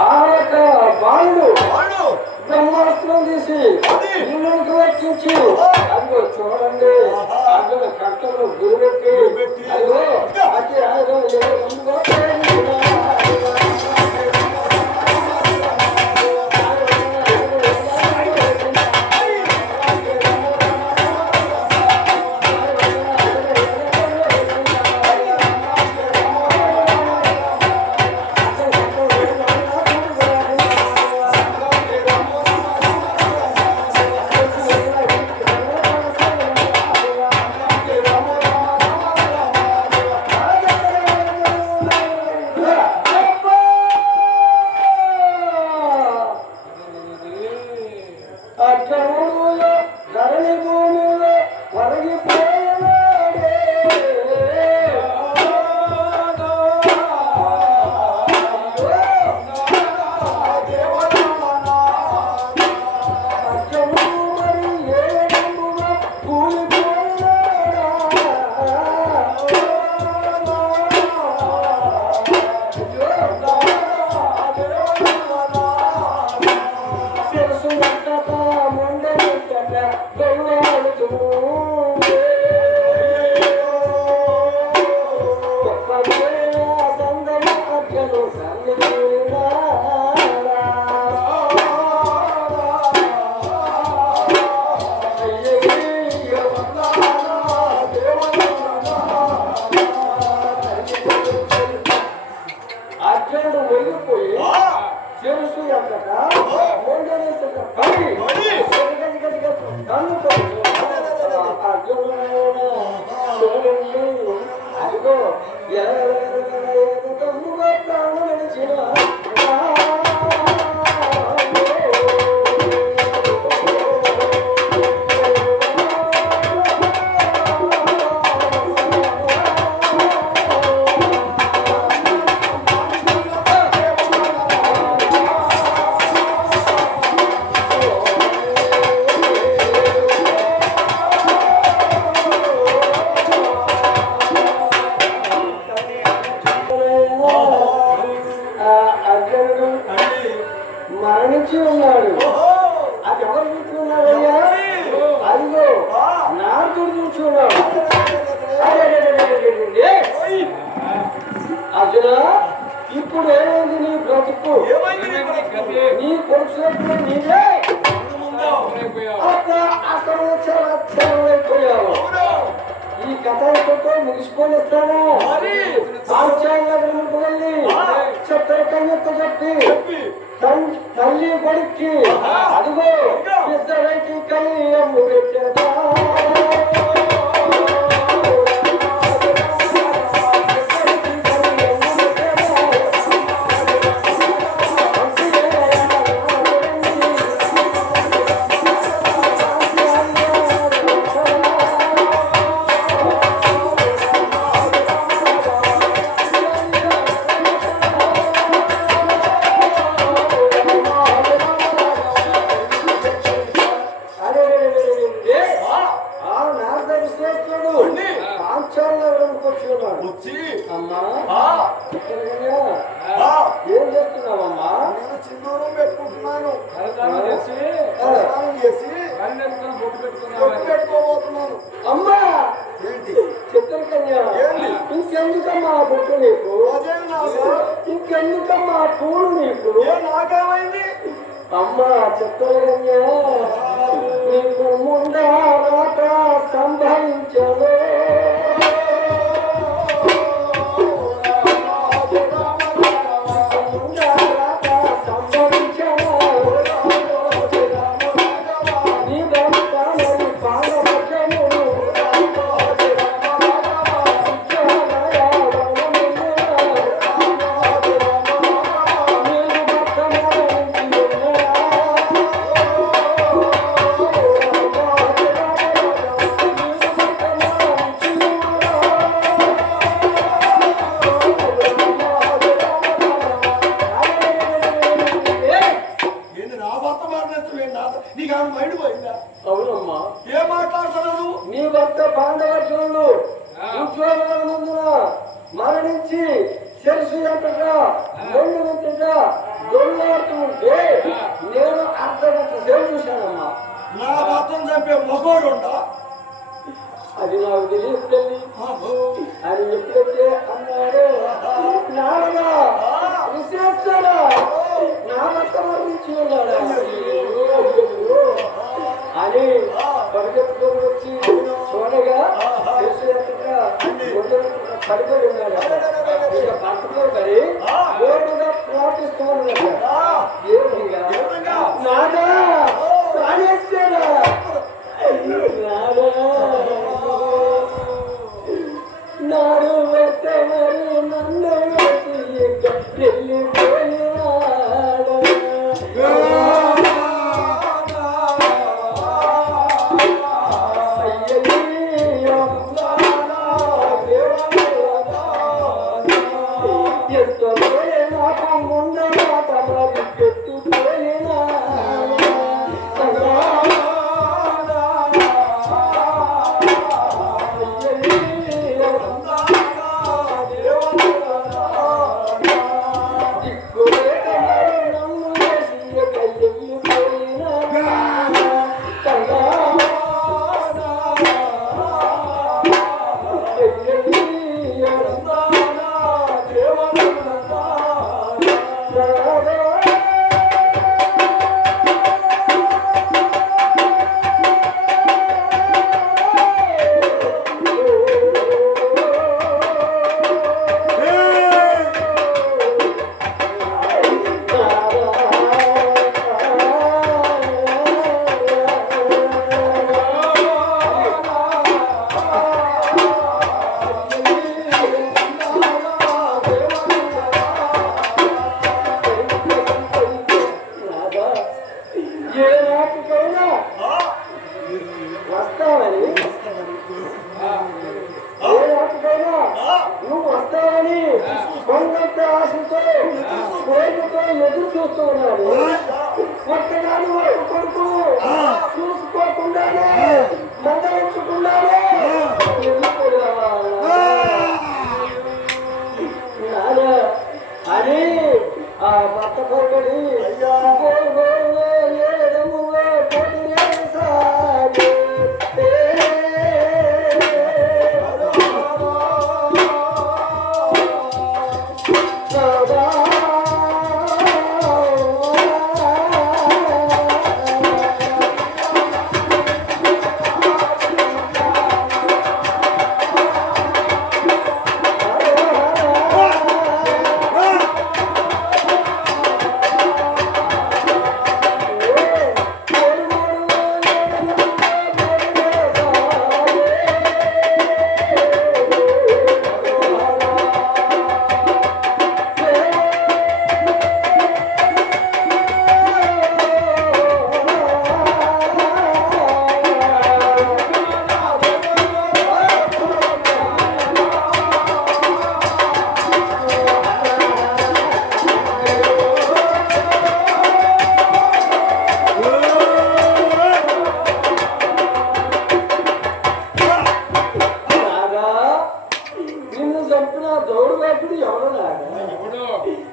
ఆ యొక్క బాలుడు బ్రహ్మాస్త్రం తీసి ఇళ్ళకి వచ్చించి అదిగో చూడండి అతను కట్టలు గురుపెట్టి అదిగో అతి మరణించి ఉన్నాడు. అది ఎవరు చూస్తున్నాడయ్యా? అదిగో నారదుడు చూస్తున్నాడు. అర్జున, ఇప్పుడు ఏమైంది నీ బ్రతుకు? నీ కొడుకు నీవే అక్కడ అయిపోయావు. ఈ కథ అయిపోతే ముగిసిపోనిస్తాను. పాంచాలకు వెళ్ళి చెప్తారు చెప్పి తల్లి కొడుక్కి అదిగో ఇద్దరికి కయ్యమ్ము పెట్టేదా. ఏం చేస్తున్నావమ్మా? సింధూరం పెట్టుకుంటున్నాను. పెట్టుకోబోతున్నాను. అమ్మా చిత్రకన్య, ఇంకెందుకమ్మా బొట్టు నీకు? ఇంకెందుకమ్మా పూలు నీకు? నాకేమైంది? అమ్మా చిత్రకన్య, నీకు ముందా రాక సంభవించదు. అవునమ్మా, ఏం మాట్లాడుతున్నావు? నీ భర్త పాండవర్జునుడు ఉద్యోగాల ముందున మరణించి శిరసు ఎంతగా దొంగ కొట్లాడుతూ ఉంటే నేను అర్ధగంట సేపు చూశానమ్మా. నా భర్తను చంపే మగోడు ఉంటా అది నాకు తెలియదు అని ఎప్పుడైతే అన్నాడు నాడగా విశేషారా నా భర్త మరణించి ఉన్నాడా అని పరిగెత్తుకొని వచ్చి చూడగా పడిపోయి ఉన్నాడు. ఇక భర్తతో పడి దేవుడుగా ప్రార్థిస్తూ ఉన్నాడు. దేవుడిగా నాదా ప్రాణేశ్వరా నాదా నాడు వెతవరి నన్ను వెళ్ళిపోయాడు. నువ్వు వస్తావని కొండంత ఆశతో కోరికతో ఎదురు చూస్తూ ఉన్నాడు. ఒక్కగాని వాడు కొడుకు చూసుకోకుండానే మందలించకుండానే అని ఆ భర్త కొడుకుని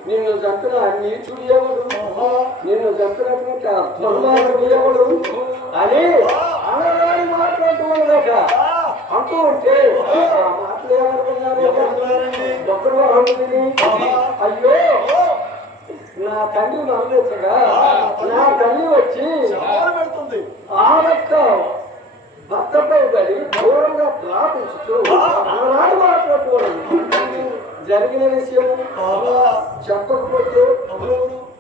నిన్ను చంపిన నీచుడు ఎవడు, నిన్ను చంపినటువంటి దుర్మార్గుడు ఎవడు అని అనగాని మాట్లాడుతున్నాక అంటూ ఉంటే ఆ మాటలు ఏమనుకున్నారు? అయ్యో నా తల్లి మరణించగా నా తల్లి వచ్చి ఆమెక్క భర్తపై పడి దూరంగా ప్రార్థించు అన్నాడు మాట్లాడుకోవడం. జరిగిన విషయం చెప్పకపోతే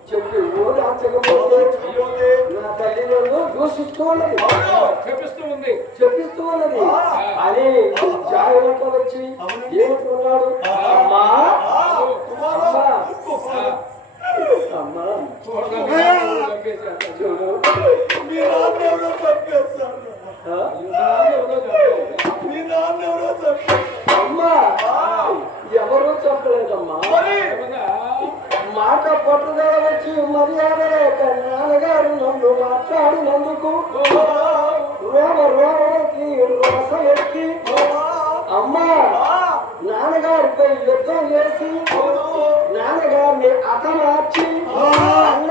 చెప్పి ఓదార్చకపోతే నా తల్లి నన్ను దూషిస్తూ ఉన్నది, చెప్పిస్తూ ఉన్నది అని జాగ్రత్త వచ్చి ఏమంటున్నాడు? అమ్మా అమ్మా అమ్మా అమ్మా ఎవరూ చెప్పలేదమ్మా. మాట పట్టుదల వచ్చి మర్యాద లేక నాన్నగారు నన్ను మాట్లాడినందుకు రోమకి రసం ఎక్కి అమ్మా నాన్నగారిపై యుద్ధం చేసి నాన్నగారిని అతమార్చి అన్న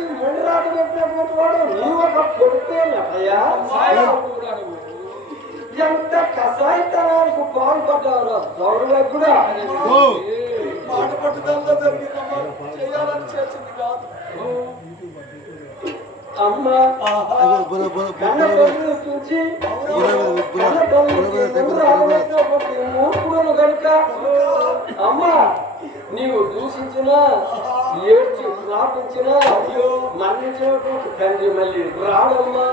రాజుకి మండరాజు చెప్పేవాడు నీ ఒక కొడుకేనయ్యా ఎంత కసాయితనానికి పాల్పడ్డారు దౌడులకు కూడా మాట పట్టుదల జరిగిందమ్మా చేయాలని చేసింది కాదు అమ్మ కన్న తల్లిని చూచి కన్న తల్లిని మూర్ఖులను కనుక అమ్మ నీవు దూషించినా ఏడ్చి ప్రార్థించినా మరణించినటువంటి తండ్రి మళ్ళీ రాడమ్మా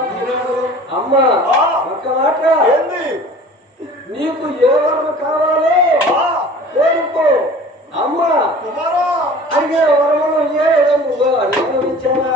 అమ్మ ఒక మాట నీకు ఏ వరం కావాలో కోరుకో అమ్మ అడిగే వరమును ఏ విధముగా నిర్ణయించానా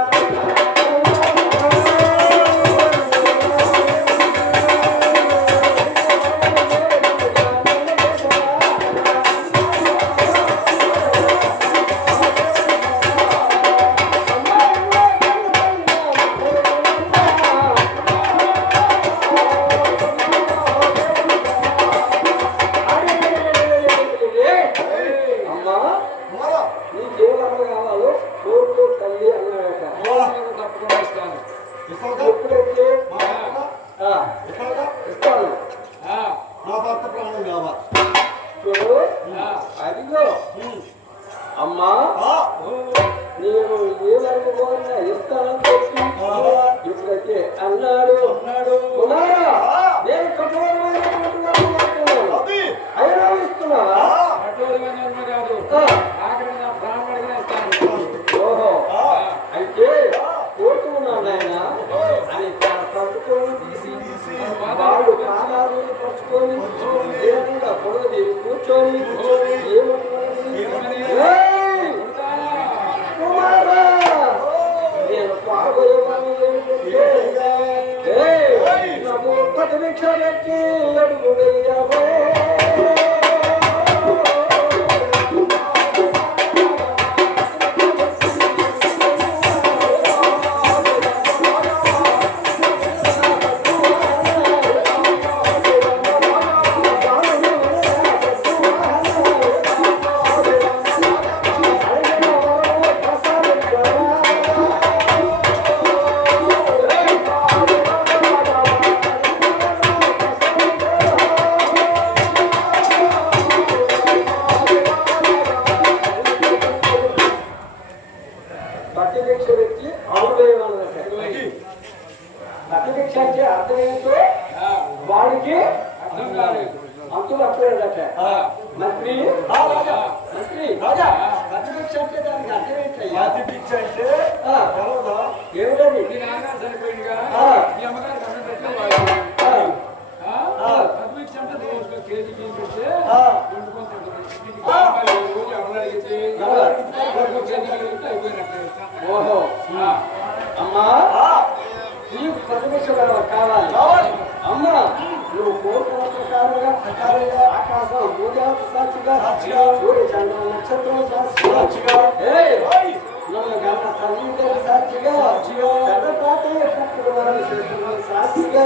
అదిగో అమ్మా నేను ఏ వరకు కోరినా ఇస్తానని చెప్పి ఇప్పుడైతే అన్నాడు కుమారా నేను కఠోరమైనటువంటి అయినా ఇస్తున్నావా ఓహో అయితే కోరుకున్నాను ఆయన అని పట్టుకొని తీసి వాళ్ళు కాలాలు పట్టుకొని ఏదైనా పొడవది కూర్చొని కుమారా నేను పాడబోయేవాడిని ఏమిటంటే నాకు ప్రతిభిక్ష వ్యక్తి అడుగు వెయ్యవో ప్రతిభిక్ష వ్యక్తి అనుభవం ప్రతిభిక్ష అంటే అర్థం ఏంటో వాడికి అంతులు అట్లేదట మంత్రి మంత్రి ప్రతిభిక్ష అంటే దానికి అర్థం ఏంటయ్యా ప్రతిభిక్ష అంటే ఏమిటది ఓహో అమ్మా నీకు ప్రతిభిక్ష కావాలి అమ్మా నువ్వు కోరుకున్న ప్రకారంగా ఆకాశం భూజాత సాక్షిగా సూర్య చంద్ర నక్షత్రం సాక్షిగా నన్ను గంట తల్లి సాక్షిగా పెద్ద తాతయ్య పుట్టుడు సాక్షిగా